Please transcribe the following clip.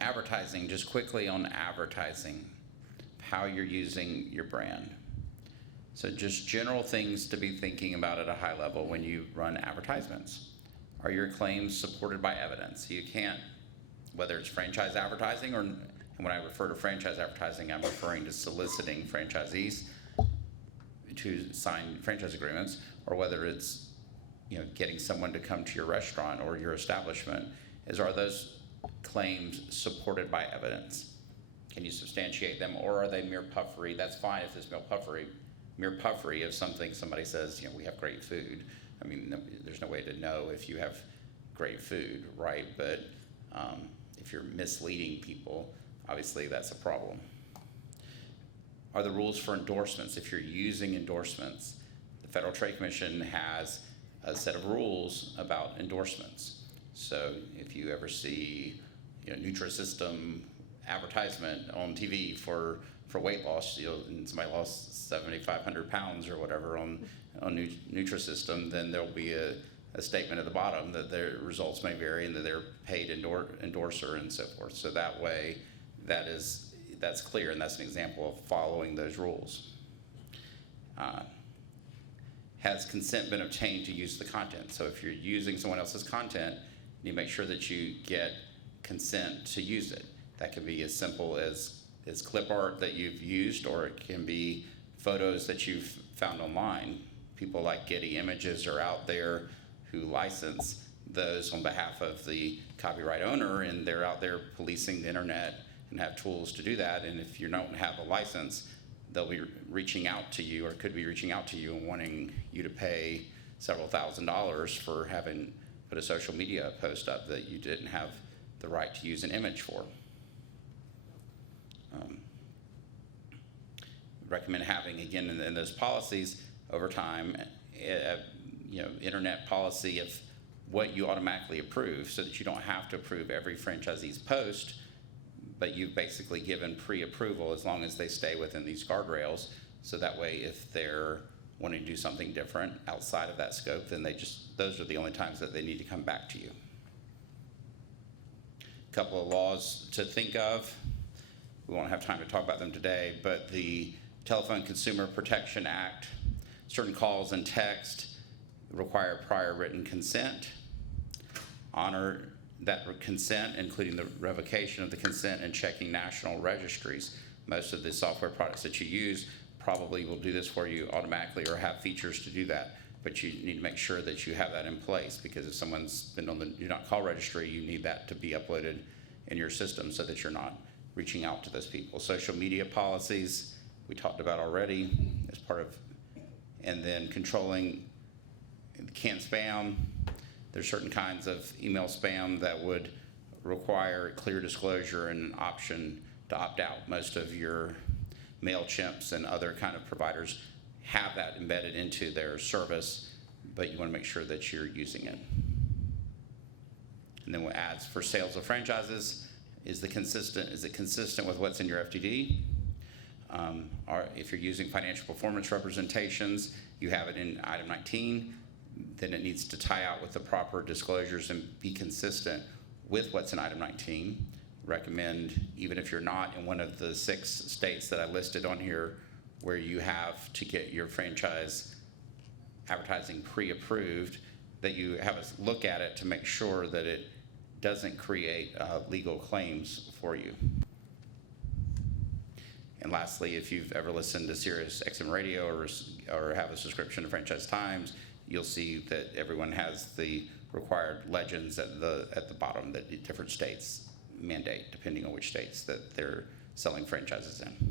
Advertising, just quickly on advertising, how you're using your brand. So just general things to be thinking about at a high level when you run advertisements. Are your claims supported by evidence? You can't, whether it's franchise advertising or, and when I refer to franchise advertising, I'm referring to soliciting franchisees to sign franchise agreements, or whether it's getting someone to come to your restaurant or your establishment, are those claims supported by evidence? Can you substantiate them, or are they mere puffery? That's fine if it's mere puffery if somebody says, we have great food. I mean, there's no way to know if you have great food, right? But if you're misleading people, obviously that's a problem. Are the rules for endorsements? If you're using endorsements, the Federal Trade Commission has a set of rules about endorsements. So if you ever see Nutrisystem advertisement on TV for weight loss, and somebody lost 7,500 pounds or whatever on Nutrisystem, then there'll be a statement at the bottom that their results may vary and that they're paid endorser and so forth. So that way, that's clear, and that's an example of following those rules. Has consent been obtained to use the content? So if you're using someone else's content, you make sure that you get consent to use it. That can be as simple as clip art that you've used, or it can be photos that you've found online. People like Getty Images are out there who license those on behalf of the copyright owner, and they're out there policing the internet and have tools to do that. And if you don't have a license, they'll be reaching out to you, or could be reaching out to you and wanting you to pay several $1,000s for having put a social media post up that you didn't have the right to use an image for. Recommend having, again, in those policies over time, internet policy of what you automatically approve, so that you don't have to approve every franchisee's post, but you've basically given pre-approval as long as they stay within these guardrails. So that way, if they're wanting to do something different outside of that scope, then those are the only times that they need to come back to you. A couple of laws to think of. We won't have time to talk about them today, but the Telephone Consumer Protection Act, certain calls and text require prior written consent. Honor that consent, including the revocation of the consent, and checking national registries. Most of the software products that you use probably will do this for you automatically or have features to do that, but you need to make sure that you have that in place, because if someone's been on the Do Not Call registry, you need that to be uploaded in your system so that you're not reaching out to those people. Social media policies, we talked about already as part of, and then controlling canned spam. There's certain kinds of email spam that would require clear disclosure and an option to opt out. Most of your MailChimps and other kind of providers have that embedded into their service, but you want to make sure that you're using it. And then with ads for sales of franchises, is it consistent with what's in your FTD? If you're using financial performance representations, you have it in item 19, then it needs to tie out with the proper disclosures and be consistent with what's in item 19. Recommend, even if you're not in one of the 6 states that I listed on here, where you have to get your franchise advertising pre-approved, that you have a look at it to make sure that it doesn't create legal claims for you. And lastly, if you've ever listened to Sirius XM Radio or have a subscription to Franchise Times, you'll see that everyone has the required legends at the bottom that different states mandate, depending on which states that they're selling franchises in.